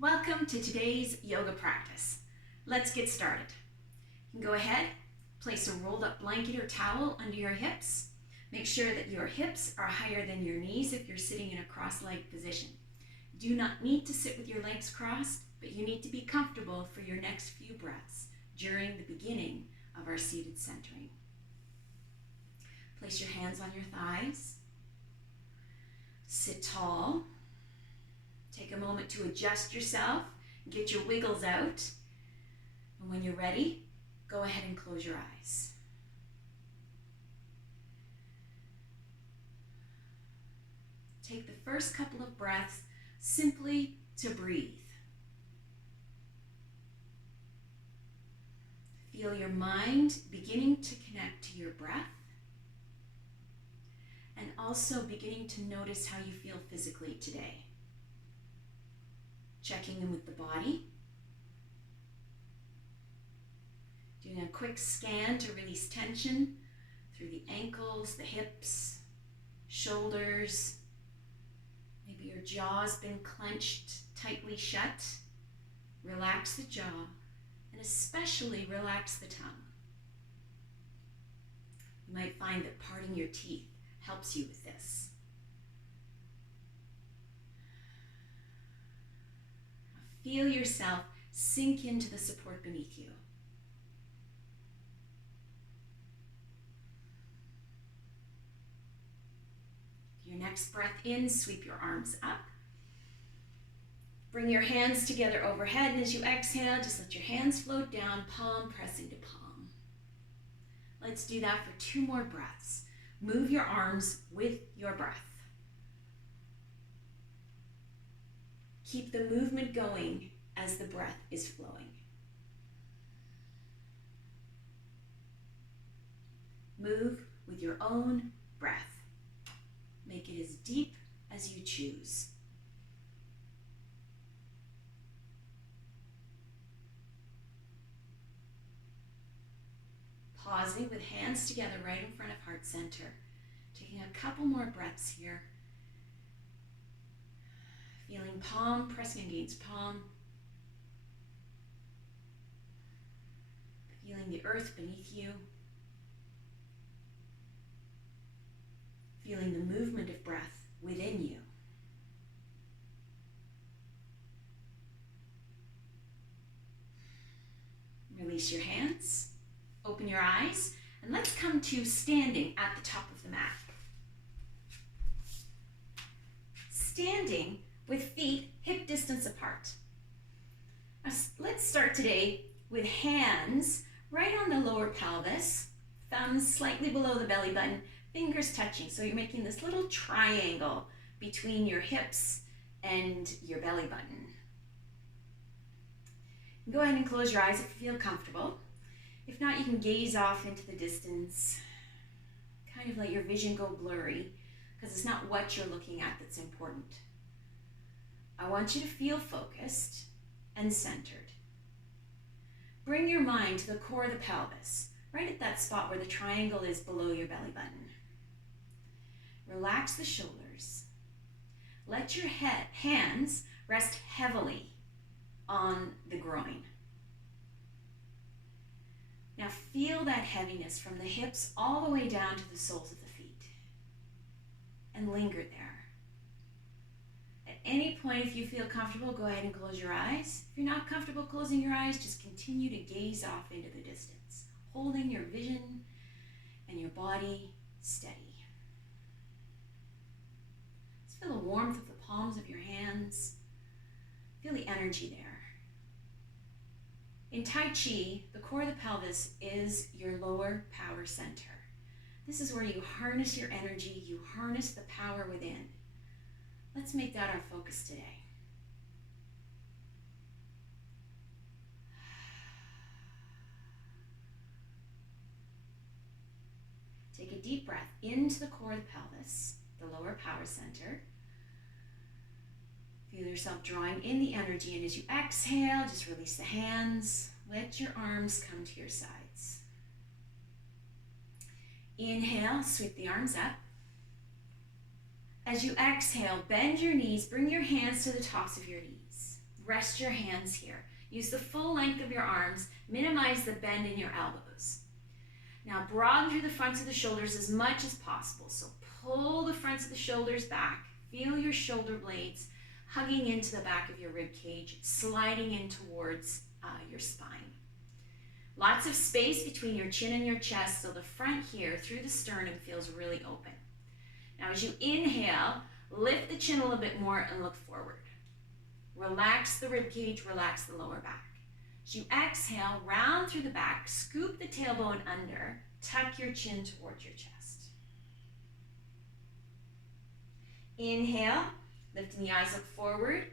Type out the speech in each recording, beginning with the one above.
Welcome to today's yoga practice. Let's get started. You can go ahead, place a rolled up blanket or towel under your hips. Make sure that your hips are higher than your knees if you're sitting in a cross-legged position. You do not need to sit with your legs crossed, but you need to be comfortable for your next few breaths during the beginning of our seated centering. Place your hands on your thighs. Sit tall. Take a moment to adjust yourself, get your wiggles out, and when you're ready, go ahead and close your eyes. Take the first couple of breaths simply to breathe. Feel your mind beginning to connect to your breath, and also beginning to notice how you feel physically today. Checking in with the body. Doing a quick scan to release tension through the ankles, the hips, shoulders. Maybe your jaw's been clenched tightly shut. Relax the jaw, and especially relax the tongue. You might find that parting your teeth helps you with this. Feel yourself sink into the support beneath you. Your next breath in, sweep your arms up. Bring your hands together overhead, and as you exhale, just let your hands float down, palm pressing to palm. Let's do that for 2 more breaths. Move your arms with your breath. Keep the movement going as the breath is flowing. Move with your own breath. Make it as deep as you choose. Pausing with hands together right in front of heart center. Taking a couple more breaths here. Feeling palm pressing against palm. Feeling the earth beneath you. Feeling the movement of breath within you. Release your hands. Open your eyes. And let's come to standing at the top of the mat. Standing with feet hip distance apart. Now, let's start today with hands right on the lower pelvis, thumbs slightly below the belly button, fingers touching. So you're making this little triangle between your hips and your belly button. Go ahead and close your eyes if you feel comfortable. If not, you can gaze off into the distance, kind of let your vision go blurry, because it's not what you're looking at that's important. I want you to feel focused and centered. Bring your mind to the core of the pelvis, right at that spot where the triangle is below your belly button. Relax the shoulders. Let your hands rest heavily on the groin. Now feel that heaviness from the hips all the way down to the soles of the feet. And linger there. At any point, if you feel comfortable, go ahead and close your eyes. If you're not comfortable closing your eyes, just continue to gaze off into the distance, holding your vision and your body steady. Just feel the warmth of the palms of your hands. Feel the energy there. In Tai Chi, the core of the pelvis is your lower power center. This is where you harness your energy, you harness the power within. Let's make that our focus today. Take a deep breath into the core of the pelvis, the lower power center. Feel yourself drawing in the energy, and as you exhale, just release the hands. Let your arms come to your sides. Inhale, sweep the arms up. As you exhale, bend your knees, bring your hands to the tops of your knees. Rest your hands here. Use the full length of your arms. Minimize the bend in your elbows. Now broaden through the fronts of the shoulders as much as possible. So pull the fronts of the shoulders back. Feel your shoulder blades hugging into the back of your rib cage, sliding in towards your spine. Lots of space between your chin and your chest, so the front here through the sternum feels really open. Now as you inhale, lift the chin a little bit more and look forward. Relax the rib cage, relax the lower back. As you exhale, round through the back, scoop the tailbone under, tuck your chin towards your chest. Inhale, lifting the eyes, look forward,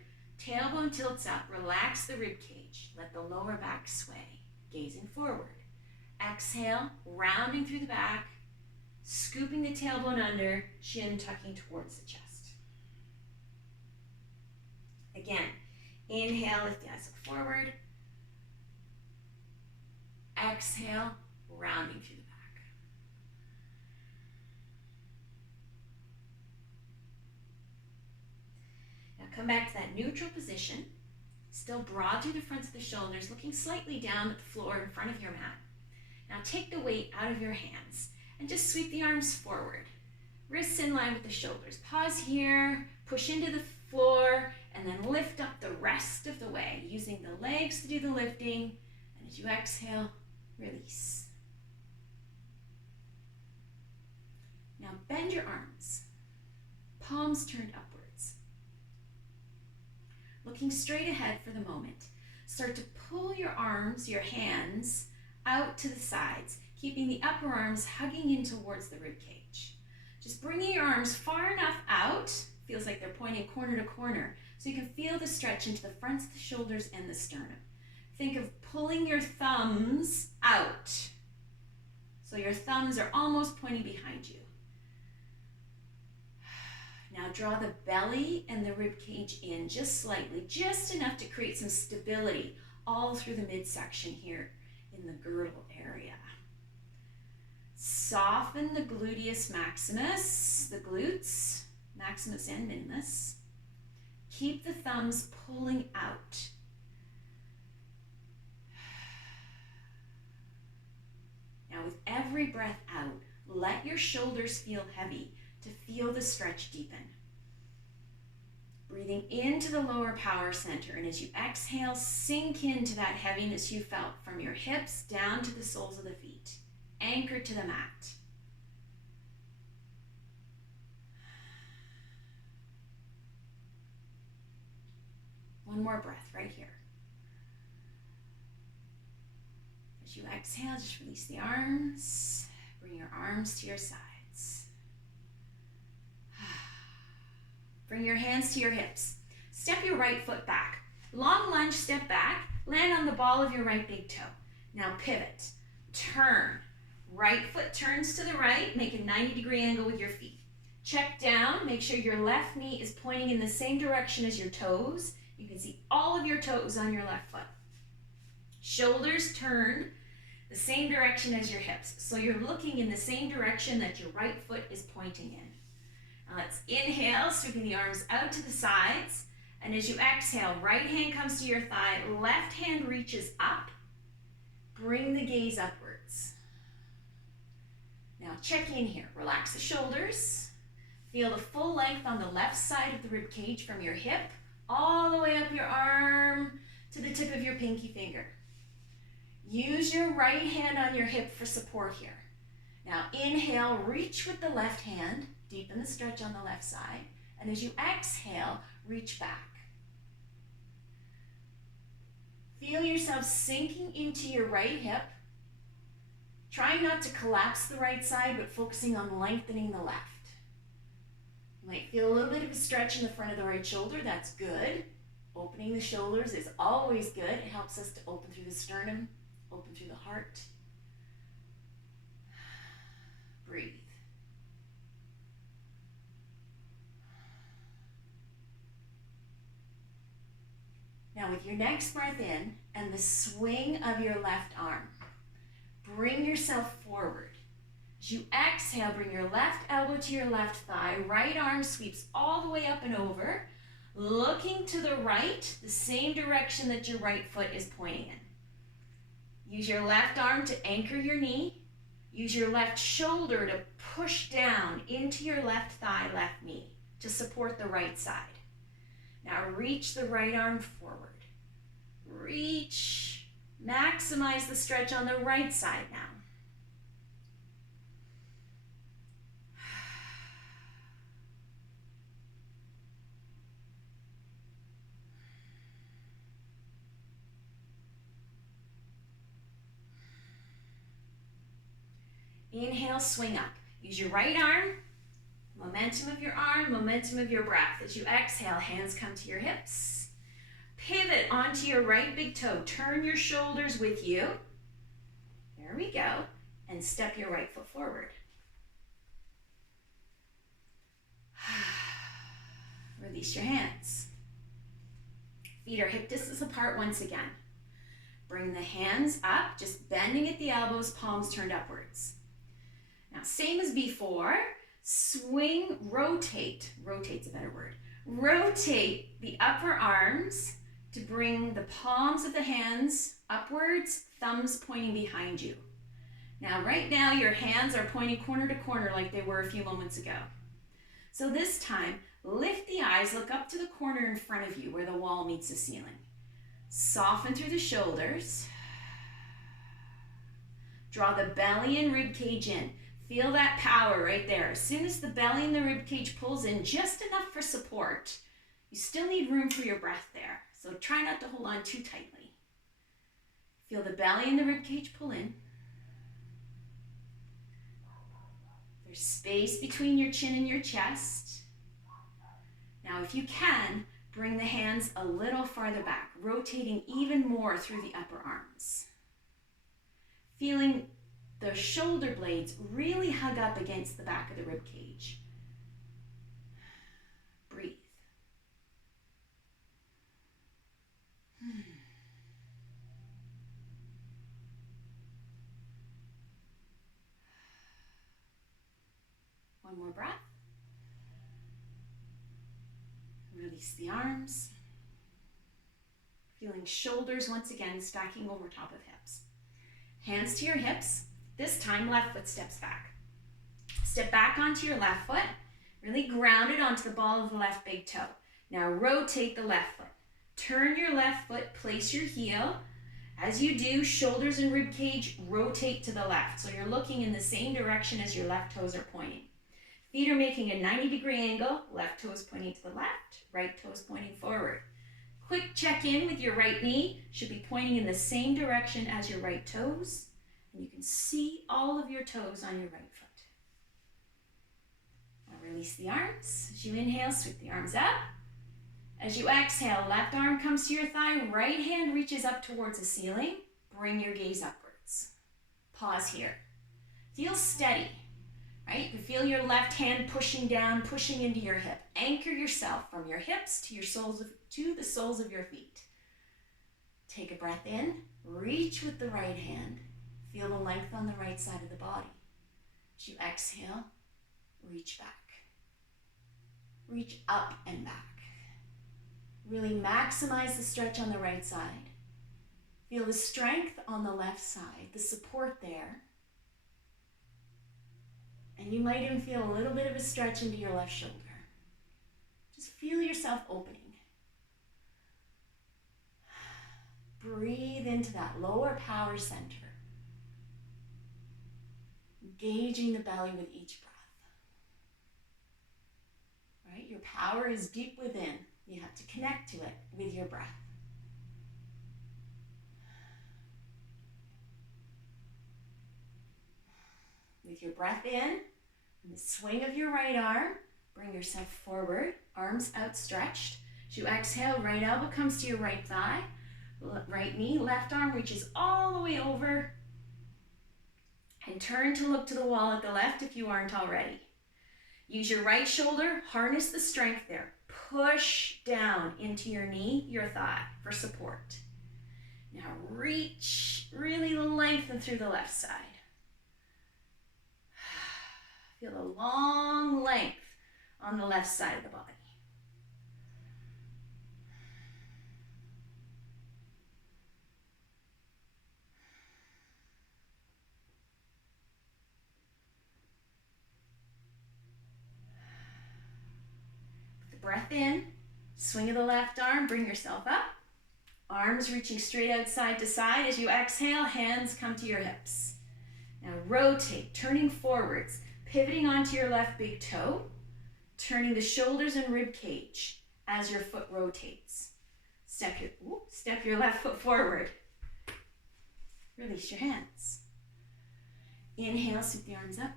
tailbone tilts up, relax the rib cage, let the lower back sway, gazing forward. Exhale, rounding through the back, scooping the tailbone under, chin tucking towards the chest. Again, inhale, lift the eyes, look forward. Exhale, rounding through the back. Now come back to that neutral position, still broad through the fronts of the shoulders, looking slightly down at the floor in front of your mat. Now take the weight out of your hands and just sweep the arms forward. Wrists in line with the shoulders. Pause here, push into the floor, and then lift up the rest of the way, using the legs to do the lifting. And as you exhale, release. Now bend your arms, palms turned upwards. Looking straight ahead for the moment, start to pull your arms, your hands, out to the sides, keeping the upper arms hugging in towards the rib cage. Just bringing your arms far enough out, feels like they're pointing corner to corner, so you can feel the stretch into the fronts of the shoulders and the sternum. Think of pulling your thumbs out. So your thumbs are almost pointing behind you. Now draw the belly and the rib cage in just slightly, just enough to create some stability all through the midsection here in the girdle area. Soften the gluteus maximus, the glutes, maximus and minimus. Keep the thumbs pulling out. Now with every breath out, let your shoulders feel heavy to feel the stretch deepen. Breathing into the lower power center, and as you exhale, sink into that heaviness you felt from your hips down to the soles of the feet, anchored to the mat. One more breath right here. As you exhale, just release the arms. Bring your arms to your sides. Bring your hands to your hips. Step your right foot back. Long lunge, step back. Land on the ball of your right big toe. Now pivot. Turn. Right foot turns to the right. Make a 90-degree angle with your feet. Check down. Make sure your left knee is pointing in the same direction as your toes. You can see all of your toes on your left foot. Shoulders turned the same direction as your hips. So you're looking in the same direction that your right foot is pointing in. Now let's inhale, sweeping the arms out to the sides. And as you exhale, right hand comes to your thigh, left hand reaches up. Bring the gaze upwards. Now check in here. Relax the shoulders. Feel the full length on the left side of the rib cage from your hip all the way up your arm to the tip of your pinky finger. Use your right hand on your hip for support here. Now inhale, reach with the left hand, deepen the stretch on the left side, and as you exhale, reach back. Feel yourself sinking into your right hip, trying not to collapse the right side, but focusing on lengthening the left. You might feel a little bit of a stretch in the front of the right shoulder. That's good. Opening the shoulders is always good. It helps us to open through the sternum, open through the heart. Breathe. Now with your next breath in and the swing of your left arm, bring yourself forward. As you exhale, bring your left elbow to your left thigh. Right arm sweeps all the way up and over. looking to the right, the same direction that your right foot is pointing in. Use your left arm to anchor your knee. Use your left shoulder to push down into your left thigh, left knee to support the right side. Now reach the right arm forward. Reach. Maximize the stretch on the right side now. Inhale, swing up. Use your right arm, momentum of your arm, momentum of your breath. As you exhale, hands come to your hips. Pivot onto your right big toe. Turn your shoulders with you. There we go. And step your right foot forward. Release your hands. Feet are hip distance apart once again. Bring the hands up, just bending at the elbows, palms turned upwards. Now, same as before, swing, rotate. Rotate's a better word. Rotate the upper arms to bring the palms of the hands upwards, thumbs pointing behind you. Now, right now, your hands are pointing corner to corner like they were a few moments ago. So this time, lift the eyes, look up to the corner in front of you where the wall meets the ceiling. Soften through the shoulders. Draw the belly and rib cage in. Feel that power right there. As soon as the belly and the rib cage pulls in just enough for support, you still need room for your breath there. So try not to hold on too tightly. Feel the belly and the rib cage pull in. There's space between your chin and your chest. Now, if you can, bring the hands a little farther back, rotating even more through the upper arms. Feeling the shoulder blades really hug up against the back of the rib cage. Breathe. One more breath. Release the arms. Feeling shoulders once again stacking over top of hips. Hands to your hips. This time, left foot steps back. Step back onto your left foot. Really ground it onto the ball of the left big toe. Now rotate the left foot. Turn your left foot, place your heel. As you do, shoulders and rib cage rotate to the left. So you're looking in the same direction as your left toes are pointing. Feet are making a 90-degree angle. Left toe is pointing to the left. Right toe is pointing forward. Quick check in with your right knee. Should be pointing in the same direction as your right toes. And you can see all of your toes on your right foot. Now release the arms. As you inhale, sweep the arms up. As you exhale, left arm comes to your thigh. Right hand reaches up towards the ceiling. Bring your gaze upwards. Pause here. Feel steady. Right? You can feel your left hand pushing down, pushing into your hip. Anchor yourself from your hips to the soles of your feet. Take a breath in. Reach with the right hand. Feel the length on the right side of the body. As you exhale, reach back. Reach up and back. Really maximize the stretch on the right side. Feel the strength on the left side, the support there. And you might even feel a little bit of a stretch into your left shoulder. Just feel yourself opening. Breathe into that lower power center. Engaging the belly with each breath. Right? Your power is deep within. You have to connect to it with your breath. With your breath in, and the swing of your right arm, bring yourself forward, arms outstretched. As you exhale, right elbow comes to your right thigh, right knee, left arm reaches all the way over, and turn to look to the wall at the left if you aren't already. Use your right shoulder, harness the strength there. Push down into your knee, your thigh for support. Now reach, really lengthen through the left side. Feel the long length on the left side of the body. breath in, swing of the left arm, bring yourself up. Arms reaching straight out side to side. As you exhale, hands come to your hips. Now rotate, turning forwards, pivoting onto your left big toe, turning the shoulders and rib cage as your foot rotates. Step your left foot forward. Release your hands. Inhale, sweep the arms up.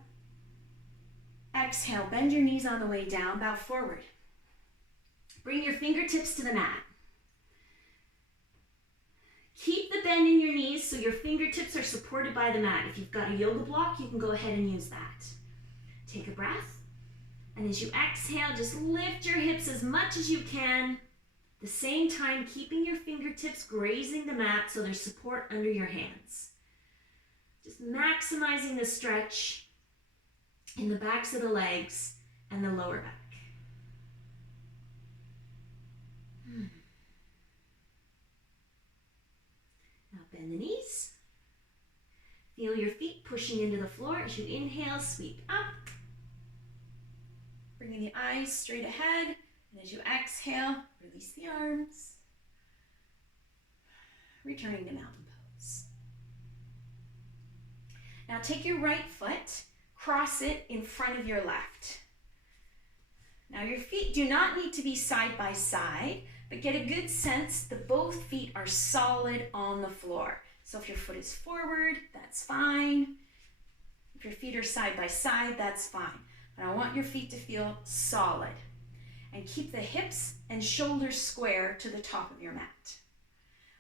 Exhale, bend your knees on the way down, bow forward. Bring your fingertips to the mat. Keep the bend in your knees so your fingertips are supported by the mat. If you've got a yoga block, you can go ahead and use that. Take a breath. And as you exhale, just lift your hips as much as you can. At the same time, keeping your fingertips grazing the mat so there's support under your hands. Just maximizing the stretch in the backs of the legs and the lower back. Now bend the knees. Feel your feet pushing into the floor as you inhale, sweep up. Bringing the eyes straight ahead. And as you exhale, release the arms. Returning to mountain pose. Now take your right foot, cross it in front of your left. Now your feet do not need to be side by side, but get a good sense that both feet are solid on the floor. So if your foot is forward, that's fine. If your feet are side by side, that's fine. But I want your feet to feel solid. And keep the hips and shoulders square to the top of your mat.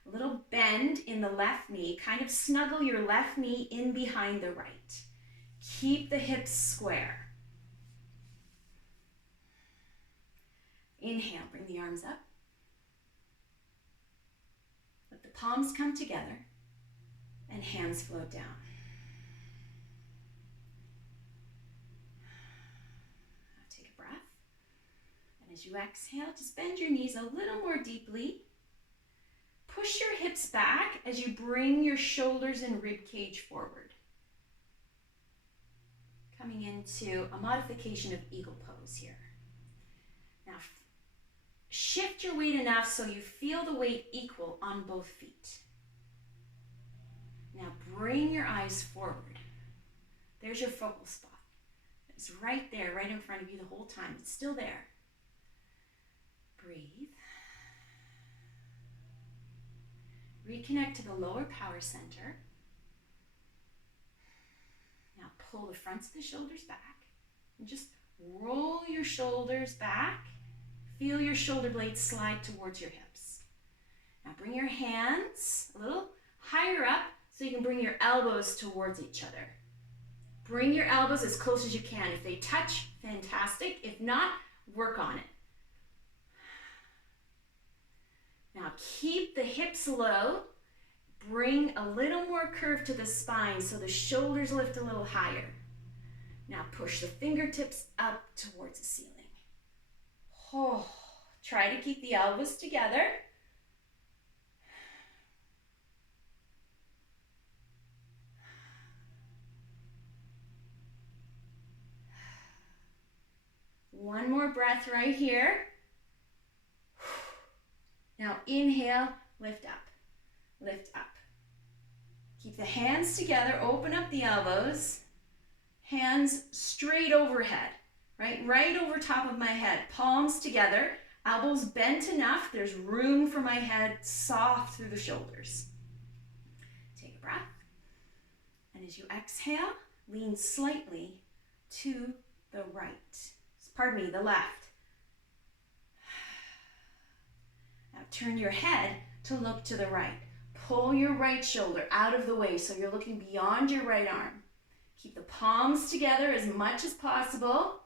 A little bend in the left knee, kind of snuggle your left knee in behind the right. Keep the hips square. Inhale, bring the arms up. Let the palms come together and hands float down. Now take a breath. And as you exhale, just bend your knees a little more deeply. Push your hips back as you bring your shoulders and rib cage forward. Coming into a modification of eagle pose here. Now shift your weight enough so you feel the weight equal on both feet. Now bring your eyes forward. There's your focal spot. It's right there, right in front of you the whole time. It's still there. Breathe. Reconnect to the lower power center. Now pull the fronts of the shoulders back and just roll your shoulders back. Feel your shoulder blades slide towards your hips. Now bring your hands a little higher up so you can bring your elbows towards each other. Bring your elbows as close as you can. If they touch, fantastic. If not, work on it. Now keep the hips low. Bring a little more curve to the spine so the shoulders lift a little higher. Now push the fingertips up towards the ceiling. Oh, try to keep the elbows together. One more breath right here. Now inhale, lift up, lift up. Keep the hands together, open up the elbows, hands straight overhead, right over top of my head, palms together, elbows bent enough, there's room for my head, soft through the shoulders. Take a breath, and as you exhale, lean slightly to the right, the left. Now turn your head to look to the right. Pull your right shoulder out of the way so you're looking beyond your right arm. Keep the palms together as much as possible.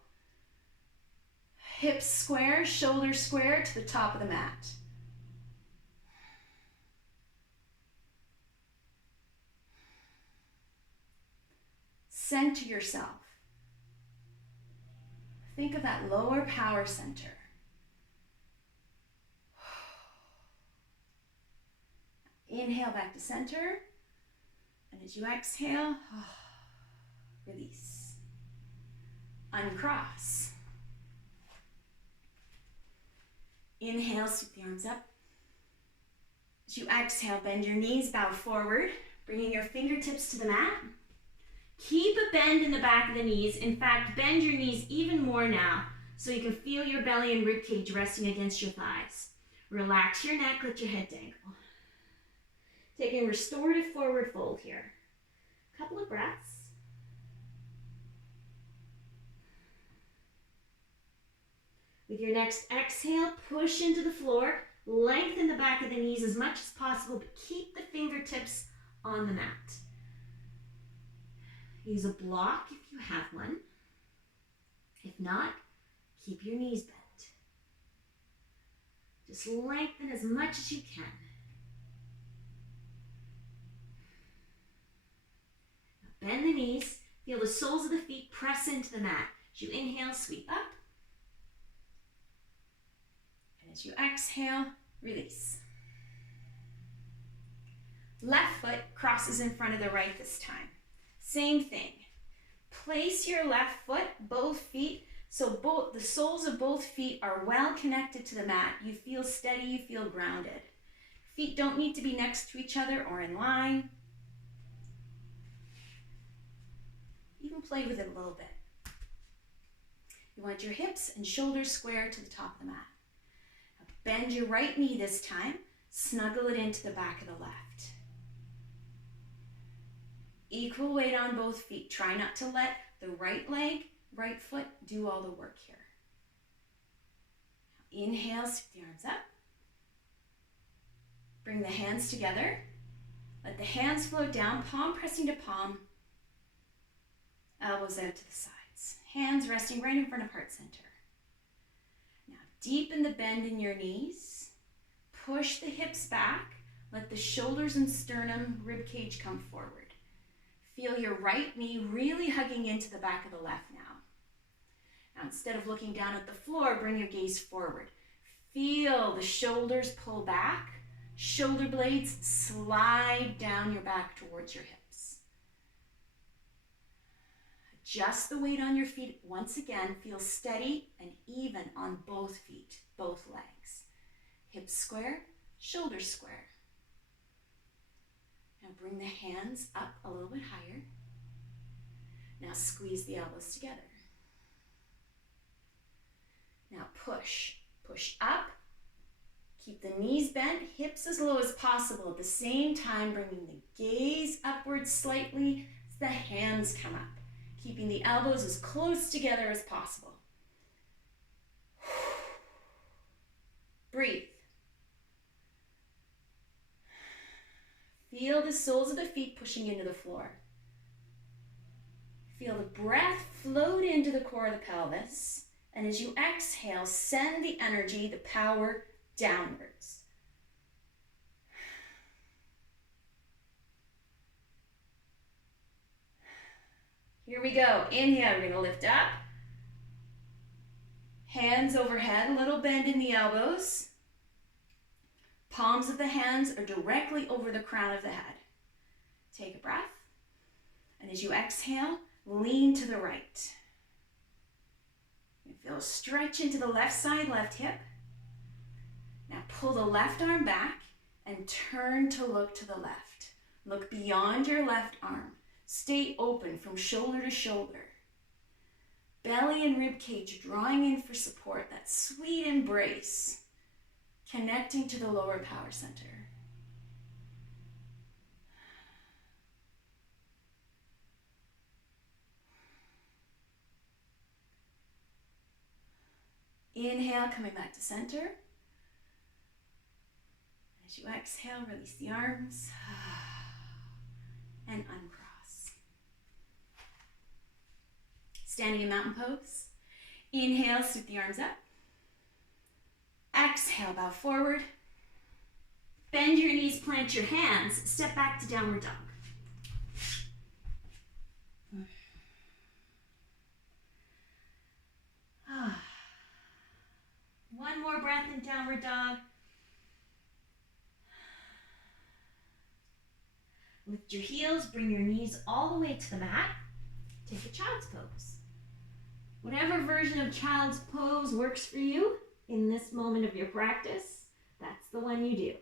Hips square, shoulders square to the top of the mat. Center yourself. Think of that lower power center. Inhale back to center. And as you exhale, release. Uncross. Inhale, sweep the arms up. As you exhale, bend your knees, bow forward, bringing your fingertips to the mat. Keep a bend in the back of the knees. In fact, bend your knees even more now so you can feel your belly and rib cage resting against your thighs. Relax your neck, let your head dangle. Taking restorative forward fold here. Couple of breaths. With your next exhale, push into the floor. Lengthen the back of the knees as much as possible, but keep the fingertips on the mat. Use a block if you have one. If not, keep your knees bent. Just lengthen as much as you can. Now bend the knees. Feel the soles of the feet press into the mat. As you inhale, sweep up. As you exhale, release. Left foot crosses in front of the right this time. Same thing. Place your left foot, both feet, so the soles of both feet are well connected to the mat. You feel steady, you feel grounded. Feet don't need to be next to each other or in line. Even play with it a little bit. You want your hips and shoulders square to the top of the mat. Bend your right knee this time, snuggle it into the back of the left. Equal weight on both feet. Try not to let the right leg, right foot do all the work here. Now inhale, sweep the arms up. Bring the hands together. Let the hands float down, palm pressing to palm. Elbows out to the sides. Hands resting right in front of heart center. Deepen the bend in your knees. Push the hips back. Let the shoulders and sternum, rib cage come forward. Feel your right knee really hugging into the back of the left now. Now instead of looking down at the floor, bring your gaze forward. Feel the shoulders pull back. Shoulder blades slide down your back towards your hips. Adjust the weight on your feet. Once again, feel steady and even on both feet, both legs. Hips square, shoulders square. Now bring the hands up a little bit higher. Now squeeze the elbows together. Now push up. Keep the knees bent, hips as low as possible. At the same time, bringing the gaze upwards slightly as the hands come up. Keeping the elbows as close together as possible. Breathe. Feel the soles of the feet pushing into the floor. Feel the breath float into the core of the pelvis. And as you exhale, send the energy, the power downwards. Here we go. Inhale, we're going to lift up. Hands overhead, a little bend in the elbows. Palms of the hands are directly over the crown of the head. Take a breath. And as you exhale, lean to the right. You feel a stretch into the left side, left hip. Now pull the left arm back and turn to look to the left. Look beyond your left arm. Stay open from shoulder to shoulder. Belly and rib cage drawing in for support, that sweet embrace, connecting to the lower power center. Inhale, coming back to center. As you exhale, release the arms and uncross. Standing in mountain pose. Inhale, sweep the arms up. Exhale, bow forward. Bend your knees, plant your hands. Step back to downward dog. One more breath in downward dog. Lift your heels, bring your knees all the way to the mat. Take a child's pose. Whatever version of child's pose works for you, in this moment of your practice, that's the one you do.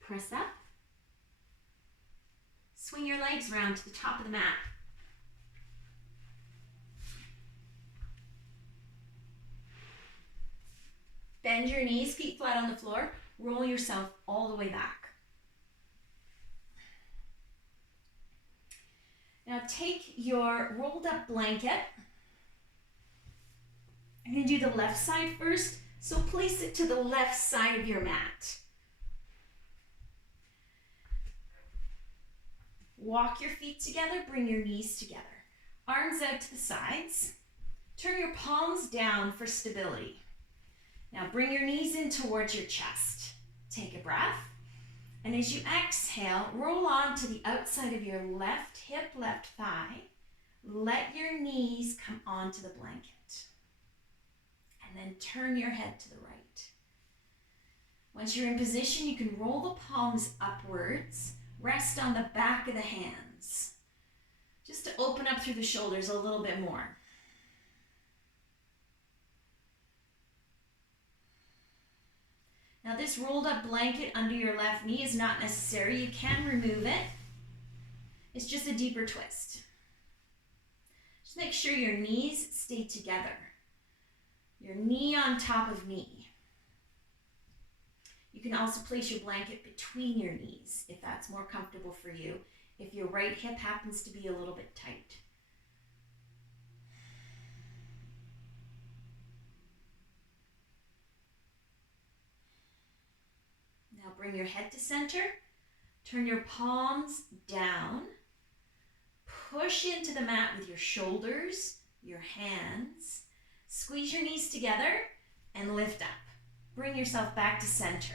Press up. Swing your legs around to the top of the mat. Bend your knees, feet flat on the floor. Roll yourself all the way back. Now take your rolled up blanket. I'm going to do the left side first, so place it to the left side of your mat. Walk your feet together, bring your knees together. Arms out to the sides. Turn your palms down for stability. Now bring your knees in towards your chest. Take a breath. And as you exhale, roll on to the outside of your left hip, left thigh. Let your knees come onto the blanket. And then turn your head to the right. Once you're in position, you can roll the palms upwards. Rest on the back of the hands. Just to open up through the shoulders a little bit more. Now this rolled up blanket under your left knee is not necessary. You can remove it. It's just a deeper twist. Just make sure your knees stay together. Your knee on top of knee. You can also place your blanket between your knees if that's more comfortable for you, if your right hip happens to be a little bit tight. Now bring your head to center, turn your palms down, push into the mat with your shoulders, your hands, squeeze your knees together and lift up. Bring yourself back to center.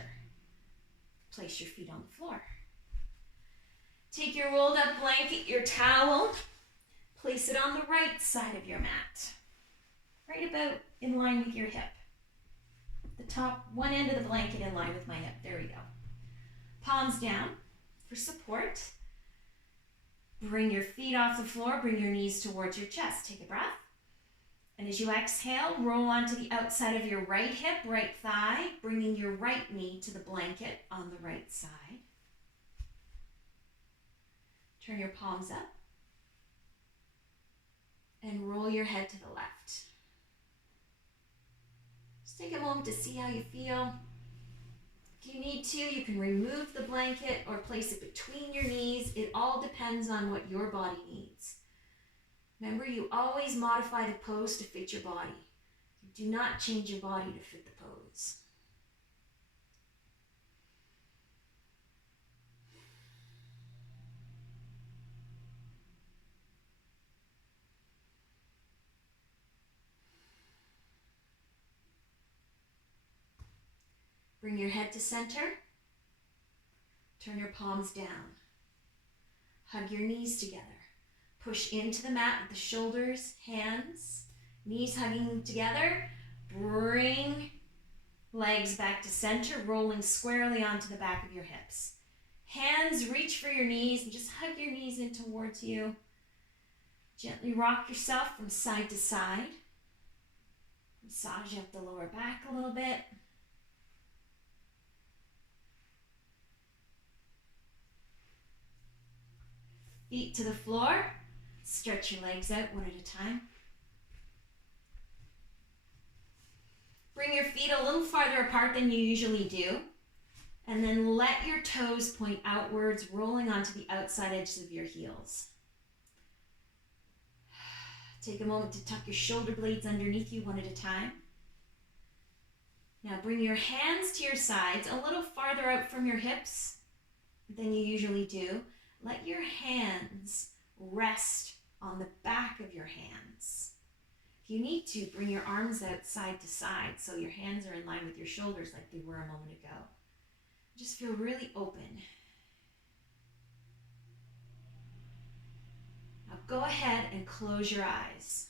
Place your feet on the floor. Take your rolled up blanket, your towel, place it on the right side of your mat, right about in line with your hip. The top, one end of the blanket in line with my hip. There we go. Palms down for support. Bring your feet off the floor, bring your knees towards your chest. Take a breath. And as you exhale, roll onto the outside of your right hip, right thigh, bringing your right knee to the blanket on the right side. Turn your palms up and roll your head to the left. Just take a moment to see how you feel. If you need to, you can remove the blanket or place it between your knees. It all depends on what your body needs. Remember, you always modify the pose to fit your body. You do not change your body to fit the pose. Bring your head to center. Turn your palms down. Hug your knees together. Push into the mat with the shoulders, hands, knees hugging together. Bring legs back to center, rolling squarely onto the back of your hips. Hands reach for your knees and just hug your knees in towards you. Gently rock yourself from side to side. Massage up the lower back a little bit. Feet to the floor. Stretch your legs out one at a time. Bring your feet a little farther apart than you usually do. And then let your toes point outwards, rolling onto the outside edges of your heels. Take a moment to tuck your shoulder blades underneath you one at a time. Now bring your hands to your sides, a little farther out from your hips than you usually do. Let your hands rest on the back of your hands. If you need to, bring your arms out side to side so your hands are in line with your shoulders like they were a moment ago. Just feel really open. Now go ahead and close your eyes.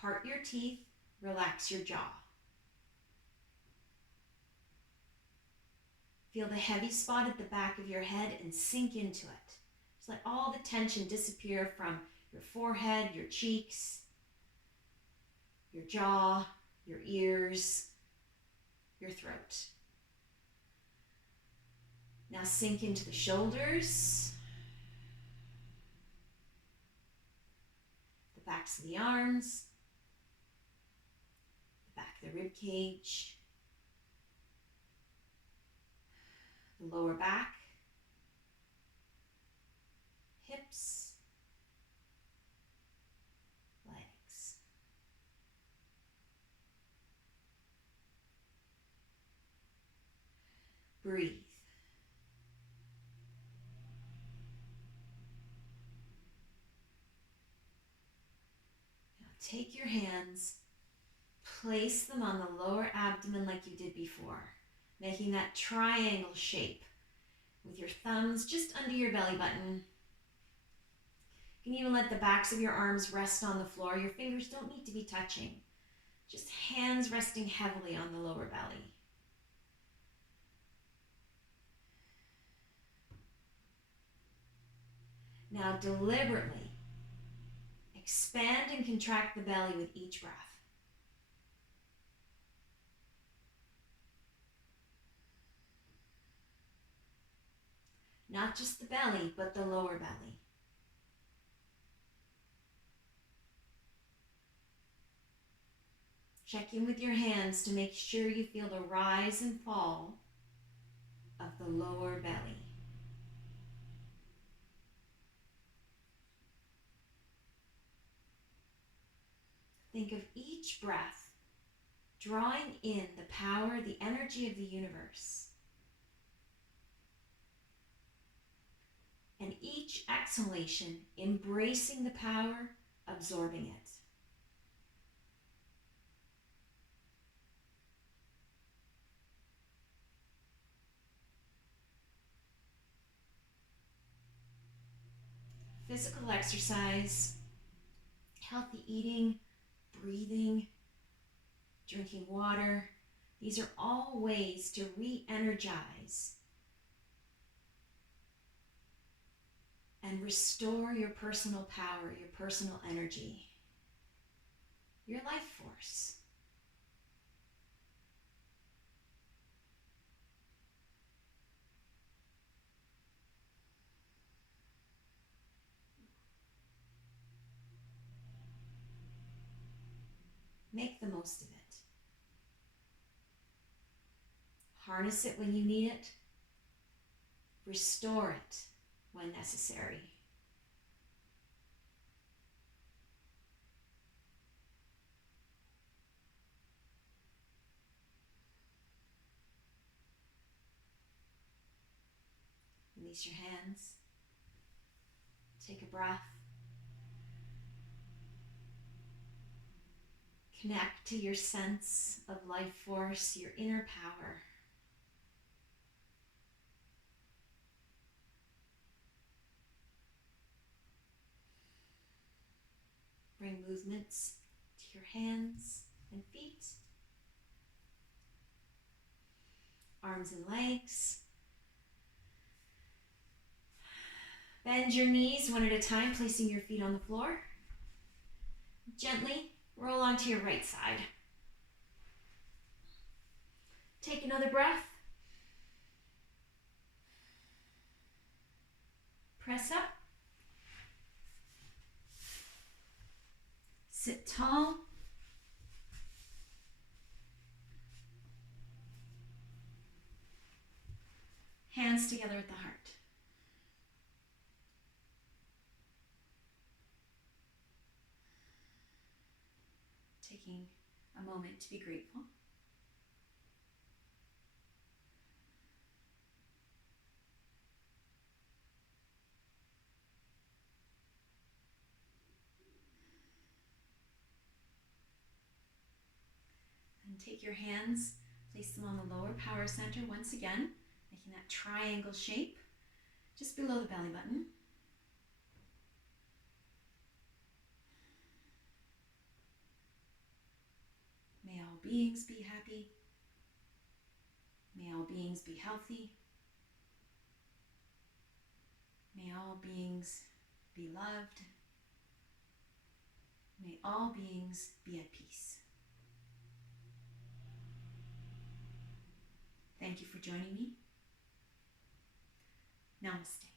Part your teeth, relax your jaw. Feel the heavy spot at the back of your head and sink into it. Just let all the tension disappear from your forehead, your cheeks, your jaw, your ears, your throat. Now sink into the shoulders, the backs of the arms, the back of the rib cage, the lower back, hips, legs. Breathe. Now take your hands, place them on the lower abdomen like you did before, making that triangle shape with your thumbs just under your belly button. You can even let the backs of your arms rest on the floor. Your fingers don't need to be touching. Just hands resting heavily on the lower belly. Now deliberately expand and contract the belly with each breath. Not just the belly, but the lower belly. Check in with your hands to make sure you feel the rise and fall of the lower belly. Think of each breath drawing in the power, the energy of the universe. And each exhalation embracing the power, absorbing it. Physical exercise, healthy eating, breathing, drinking water, these are all ways to re-energize and restore your personal power, your personal energy, your life force. Make the most of it. Harness it when you need it. Restore it when necessary. Release your hands. Take a breath. Connect to your sense of life force, your inner power. Bring movements to your hands and feet, arms and legs. Bend your knees one at a time, placing your feet on the floor. Gently roll onto your right side. Take another breath. Press up. Sit tall. Hands together at the heart. Taking a moment to be grateful. And take your hands, place them on the lower power center once again, making that triangle shape just below the belly button. beings be happy. May all beings be healthy. May all beings be loved. May all beings be at peace. Thank you for joining me. Namaste.